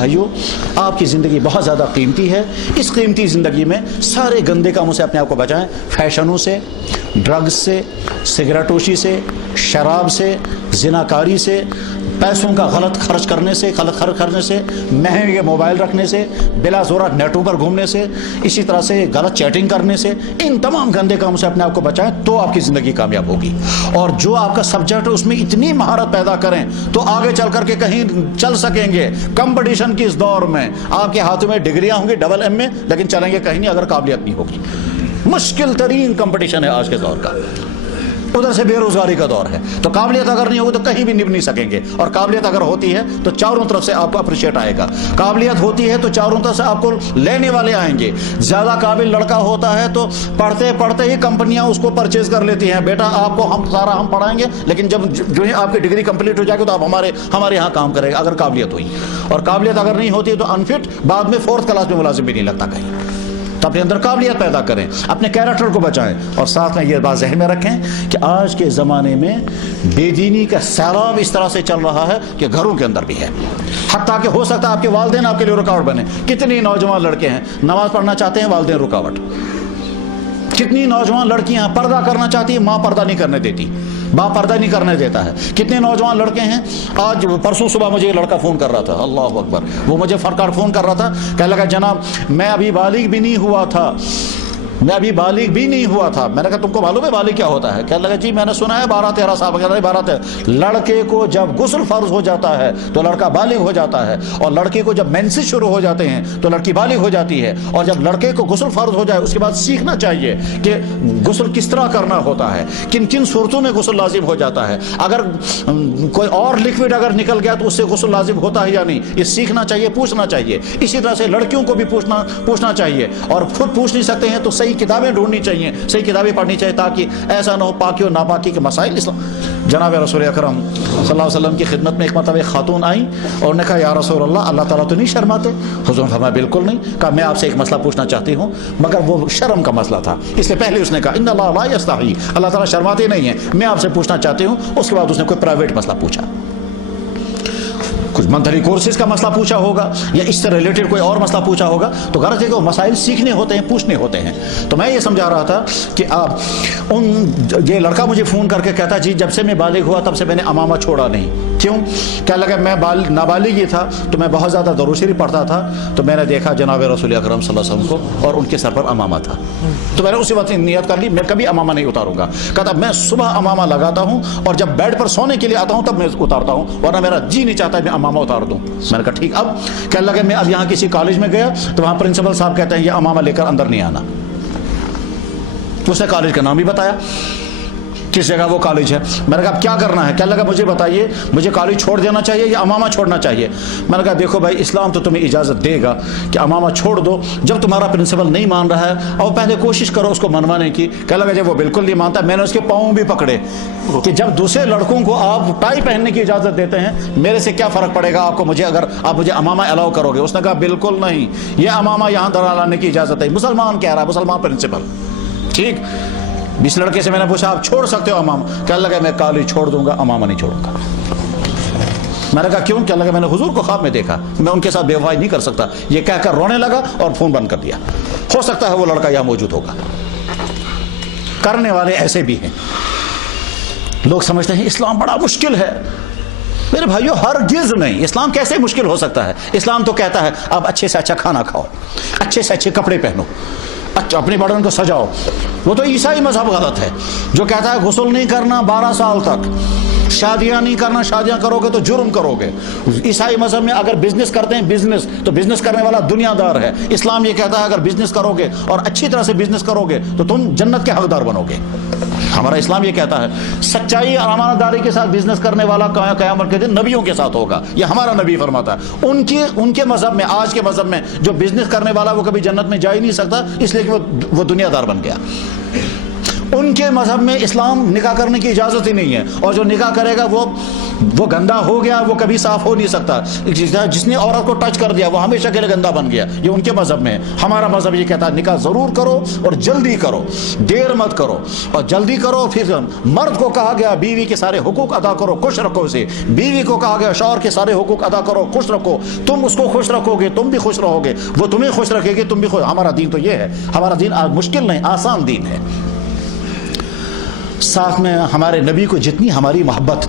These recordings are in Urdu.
بھائیو آپ کی زندگی بہت زیادہ قیمتی ہے. اس قیمتی زندگی میں سارے گندے کاموں سے اپنے آپ کو بچائیں. فیشنوں سے، ڈرگز سے، سگریٹوشی سے، شراب سے، زناکاری سے، پیسوں کا غلط خرچ کرنے سے، مہنگے موبائل رکھنے سے، بلا زورہ نیٹوں پر گھومنے سے، اسی طرح سے غلط چیٹنگ کرنے سے. ان تمام گندے کاموں سے اپنے آپ کو بچائیں تو آپ کی زندگی کامیاب ہوگی. اور جو آپ کا سبجیکٹ ہے اس میں اتنی مہارت پیدا کریں تو آگے چل کر کے کہیں چل سکیں گے. کمپٹیشن کی اس دور میں آپ کے ہاتھوں میں ڈگریاں ہوں گی ڈبل ایم میں، لیکن چلیں گے کہیں نہیں اگر قابلیت نہیں ہوگی. مشکل ترین کمپٹیشن ہے آج کے دور کا. ادھر سے بے روزگاری کا دور ہے، تو قابلیت اگر نہیں ہوگی تو کہیں بھی نب نہیں سکیں گے. اور قابلیت اگر ہوتی ہے تو چاروں طرف سے آپ کو اپریشیٹ آئے گا. قابلیت ہوتی ہے تو چاروں طرف سے آپ کو لینے والے آئیں گے. زیادہ قابل لڑکا ہوتا ہے تو پڑھتے پڑھتے ہی کمپنیاں اس کو پرچیز کر لیتی ہیں. بیٹا آپ کو ہم پڑھائیں گے، لیکن جب جو ہے آپ کی ڈگری کمپلیٹ ہو جائے گی تو آپ ہمارے یہاں کام کرے گا اگر قابلیت ہوئی. اور قابلیت اگر نہیں ہوتی تو انفٹ بعد میں 4th کلاس میں ملازم بھی نہیں لگتا کہیں. تو اپنے اندر قابلیت پیدا کریں، اپنے کیریکٹر کو بچائیں. اور ساتھ میں یہ بات ذہن میں رکھیں کہ آج کے زمانے میں بے دینی کا سیلاب اس طرح سے چل رہا ہے کہ گھروں کے اندر بھی ہے. حتیٰ کہ ہو سکتا ہے آپ کے والدین آپ کے لیے رکاوٹ بنے. کتنی نوجوان لڑکے ہیں نماز پڑھنا چاہتے ہیں، والدین رکاوٹ. کتنی نوجوان لڑکیاں پردہ کرنا چاہتی ہیں، ماں پردہ نہیں کرنے دیتی، باپ پردہ نہیں کرنے دیتا ہے. کتنے نوجوان لڑکے ہیں. آج پرسوں صبح مجھے ایک لڑکا فون کر رہا تھا، اللہ اکبر، وہ مجھے فرقار فون کر رہا تھا، کہنے لگا جناب میں ابھی بالغ بھی نہیں ہوا تھا. میں نے کہا تم کو معلوم ہے بالغ کیا ہوتا ہے؟ کہنے لگا جی میں نے سنا ہے 12-13 سال. 12 لڑکے کو جب غسل فرض ہو جاتا ہے تو لڑکا بالغ ہو جاتا ہے، اور لڑکے کو جب مینسز شروع ہو جاتے ہیں تو لڑکی بالغ ہو جاتی ہے. اور جب لڑکے کو غسل فرض ہو جائے اس کے بعد سیکھنا چاہیے کہ غسل کس طرح کرنا ہوتا ہے، کن کن صورتوں میں غسل لازم ہو جاتا ہے. اگر کوئی اور لکوڈ اگر نکل گیا تو اس سے غسل لازم ہوتا ہے یا نہیں، یہ سیکھنا چاہیے، پوچھنا چاہیے. اسی طرح سے لڑکیوں کو بھی پوچھنا چاہیے. اور خود پوچھ نہیں سکتے ہیں تو صحیح کتابیں ڈھونڈنی چاہیے، صحیح کتابیں پڑھنی چاہیے، تاکہ ایسا نہ ہو پاکی اور ناپاکی کے مسائل. جناب رسول اکرم صلی اللہ علیہ وسلم کی خدمت میں ایک مرتبہ ایک خاتون آئیں اور نے کہا یا رسول اللہ، اللہ تعالیٰ تو نہیں شرماتے؟ حضور نے فرمایا بالکل نہیں. کہا میں آپ سے ایک مسئلہ پوچھنا چاہتی ہوں، مگر وہ شرم کا مسئلہ تھا، اس لیے پہلے اس نے کہا ان اللہ لا یستحی، اللہ تعالیٰ شرماتے نہیں ہیں، میں آپ سے پوچھنا چاہتی ہوں. اس کے بعد اس نے کوئی پرائیویٹ مسئلہ پوچھا، کچھ منتھلی کورسز کا مسئلہ پوچھا ہوگا یا اس سے ریلیٹڈ کوئی اور مسئلہ پوچھا ہوگا. تو غرض ہے کہ وہ مسائل سیکھنے ہوتے ہیں، پوچھنے ہوتے ہیں. تو میں یہ سمجھا رہا تھا کہ یہ لڑکا مجھے فون کر کے کہتا جی جب سے میں بالغ ہوا تب سے میں نے امامہ چھوڑا نہیں. کیوں؟ کیا لگا میں نابالغ ہی تھا تو میں بہت زیادہ درود شریف پڑھتا تھا، تو میں نے دیکھا جناب رسول اکرم صلی اللہ علیہ وسلم کو اور ان کے سر پر امامہ تھا. تو میں نے اسی وقت نیت کر لی میں کبھی امامہ نہیں اتاروں گا. کہتا میں صبح امامہ لگاتا ہوں اور جب بیڈ پر سونے کے لیے آتا ہوں تب میں اتارتا ہوں، ورنہ میرا جی نہیں چاہتا میں امامہ اتار دوں. میں نے کہا ٹھیک. اب کہنے لگے میں اب یہاں کسی کالج میں گیا تو وہاں پرنسپل صاحب کہتے ہیں یہ امامہ لے کر اندر نہیں آنا. اس نے کالج کا نام بھی بتایا، کس جگہ وہ کالج ہے. میں نے کہا اب کیا کرنا ہے؟ کہنے لگا مجھے بتائیے مجھے کالج چھوڑ دینا چاہیے یا امامہ چھوڑنا چاہیے. میں نے کہا دیکھو بھائی اسلام تو تمہیں اجازت دے گا کہ امامہ چھوڑ دو جب تمہارا پرنسپل نہیں مان رہا ہے، اور پہلے کوشش کرو اس کو منوانے کی. کہنے لگا جب وہ بالکل نہیں مانتا، میں نے اس کے پاؤں بھی پکڑے کہ جب دوسرے لڑکوں کو آپ ٹائی پہننے کی اجازت دیتے ہیں میرے سے کیا فرق پڑے گا آپ کو، مجھے اگر آپ مجھے امامہ الاؤ کرو گے. اس نے کہا بالکل نہیں، یہ امامہ یہاں درا لانے کی اجازت ہے. مسلمان کہہ رہا ہے، مسلمان پرنسپل. ٹھیک. اس لڑکے سے میں نے پوچھا آپ چھوڑ سکتے ہو امامہ؟ کہنے لگا میں کالج چھوڑ دوں گا، امامہ نہیں چھوڑوں گا. میں نے کہا کیوں؟ کہنے لگا میں نے حضور کو خواب میں دیکھا، میں ان کے ساتھ بے وفائی نہیں کر سکتا. یہ کہہ کر رونے لگا اور فون بند کر دیا. ہو سکتا ہے وہ لڑکا یہاں موجود ہوگا. کرنے والے ایسے بھی ہیں. لوگ سمجھتے ہیں اسلام بڑا مشکل ہے. میرے بھائیو ہرگز نہیں. اسلام کیسے مشکل ہو سکتا ہے؟ اسلام تو کہتا ہے آپ اچھے سے اچھا کھانا کھاؤ، اچھے سے اچھے کپڑے پہنو، اچھا اپنے بدن کو سجاؤ. وہ تو عیسائی مذہب غلط ہے جو کہتا ہے غسل نہیں کرنا 12 سال تک، شادیاں نہیں کرنا، شادیاں کرو گے تو جرم کرو گے. عیسائی مذہب میں اگر بزنس کرتے ہیں بزنس تو بزنس کرنے والا دنیا دار ہے. اسلام یہ کہتا ہے اگر بزنس کرو گے اور اچھی طرح سے بزنس کرو گے تو تم جنت کے حقدار بنو گے. ہمارا اسلام یہ کہتا ہے سچائی اور امانت داری کے ساتھ بزنس کرنے والا قیامت کے دن نبیوں کے ساتھ ہوگا. یہ ہمارا نبی فرماتا ہے. ان کے مذہب میں، آج کے مذہب میں جو بزنس کرنے والا وہ کبھی جنت میں جا ہی نہیں سکتا، اس لیے کہ وہ دنیا دار بن گیا. ان کے مذہب میں اسلام نکاح کرنے کی اجازت ہی نہیں ہے، اور جو نکاح کرے گا وہ وہ گندا ہو گیا، وہ کبھی صاف ہو نہیں سکتا. جس نے عورت کو ٹچ کر دیا وہ ہمیشہ کے لیے گندا بن گیا. یہ ان کے مذہب میں ہے. ہمارا مذہب یہ کہتا ہے نکاح ضرور کرو اور جلدی کرو، دیر مت کرو اور جلدی کرو. پھر مرد کو کہا گیا بیوی کے سارے حقوق ادا کرو، خوش رکھو اسے. بیوی کو کہا گیا شوہر کے سارے حقوق ادا کرو، خوش رکھو. تم اس کو خوش رکھو گے تم بھی خوش رہو گے، وہ تمہیں خوش رکھے گی تم بھی خوش. ہمارا دین تو یہ ہے. ہمارا دین مشکل نہیں، آسان دین ہے. ساتھ میں ہمارے نبی کو جتنی ہماری محبت،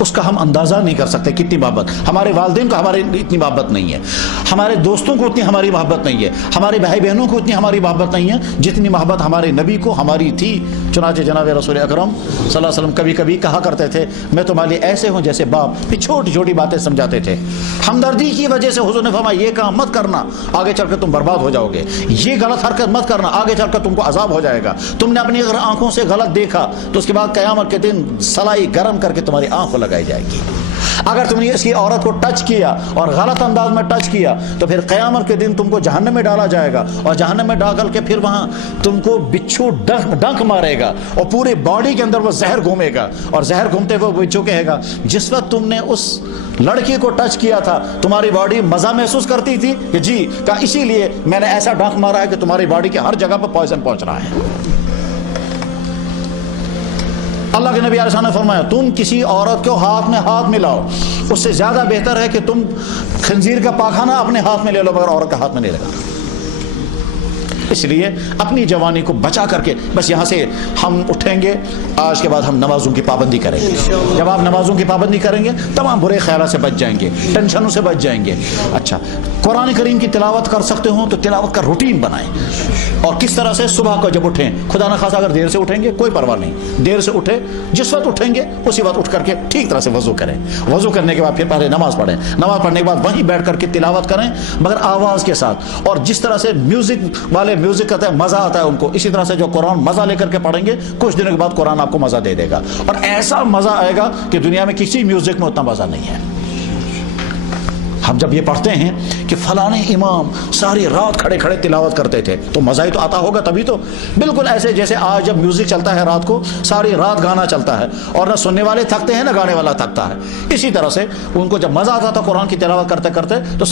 اس کا ہم اندازہ نہیں کر سکتے کتنی محبت. ہمارے والدین کو ہمارے اتنی محبت نہیں ہے، ہمارے دوستوں کو اتنی ہماری محبت نہیں ہے، ہمارے بھائی بہنوں کو اتنی ہماری محبت نہیں ہے جتنی محبت ہمارے نبی کو ہماری تھی. چنانچہ جناب رسول اکرم صلی اللہ علیہ وسلم کبھی کبھی کہا کرتے تھے میں تمہارے لیے ایسے ہوں جیسے باپ. پھر چھوٹی چھوٹی باتیں سمجھاتے تھے. ہمدردی کی وجہ سے حضور نے فرمایا یہ کام مت کرنا، آگے چل کر تم برباد ہو جاؤ گے. یہ غلط حرکت مت کرنا، آگے چل کر تم کو عذاب ہو جائے گا. تم نے اپنی اگر آنکھوں سے غلط دیکھا تو اس کے بعد قیامت کے دن سلائی گرم کر کے تمہاری آنکھ کو لگائی جائے گی. اگر تم نے اس کی عورت کو ٹچ کیا اور غلط انداز میں ٹچ کیا تو پھر قیامت کے دن تم کو جہنم میں ڈالا جائے گا، اور جہنم میں ڈال کے پھر وہاں تم کو بچھو ڈنک مارے گا اور پورے باڈی کے اندر وہ زہر گھومے گا. اور زہر گھومتے ہوئے بچھو کہے گا جس وقت تم نے اس لڑکی کو ٹچ کیا تھا تمہاری باڈی مزہ محسوس کرتی تھی کہ جی کہا اسی لیے میں نے ایسا ڈنک مارا ہے کہ تمہاری باڈی کے ہر جگہ پر پوائزن پہنچ رہا ہے. اللہ کے نبی علیہ السلام نے فرمایا تم کسی عورت کو ہاتھ میں ہاتھ ملاؤ، اس سے زیادہ بہتر ہے کہ تم خنزیر کا پاخانہ اپنے ہاتھ میں لے لو مگر عورت کا ہاتھ میں نہیں لگا. اس لیے اپنی جوانی کو بچا کر کے بس یہاں سے ہم اٹھیں گے. آج کے بعد ہم نمازوں کی پابندی کریں گے. جب آپ نمازوں کی پابندی کریں گے تمام برے خیالات سے بچ جائیں گے، ٹینشنوں سے بچ جائیں گے. اچھا قرآن کریم کی تلاوت کر سکتے ہو تو تلاوت کا روٹین بنائیں. اور کس طرح سے صبح کو جب اٹھیں، خدا نہ خواستہ اگر دیر سے اٹھیں گے کوئی پرواہ نہیں، دیر سے اٹھیں جس وقت اٹھیں گے اسی وقت اٹھ کر کے ٹھیک طرح سے وضو کریں. وضو کرنے کے بعد پھر پہلے نماز پڑھیں، نماز پڑھنے کے بعد وہیں بیٹھ کر کے تلاوت کریں مگر آواز کے ساتھ. اور جس طرح سے میوزک والے میوزک کرتے ہیں مزہ آتا ہے ان کو، اسی طرح سے جو قرآن مزہ لے کر کے پڑھیں گے کچھ دنوں کے بعد قرآن آپ کو مزہ دے دے گا. اور ایسا مزہ آئے گا کہ دنیا میں کسی میوزک میں اتنا مزہ نہیں ہے. ہم جب یہ پڑھتے ہیں کہ فلاں امام ساری رات کھڑے کھڑے تلاوت کرتے تھے تو مزہ ہی تو آتا ہوگا تبھی تو. بالکل ایسے جیسے آج جب میوزک چلتا ہے رات کو ساری رات گانا چلتا ہے اور نہ سننے والے تھکتے ہیں نہ گانے والا تھکتا ہے. اسی طرح سے ان کو جب مزہ آتا تھا قرآن کی تلاوت کرتے کرتے تو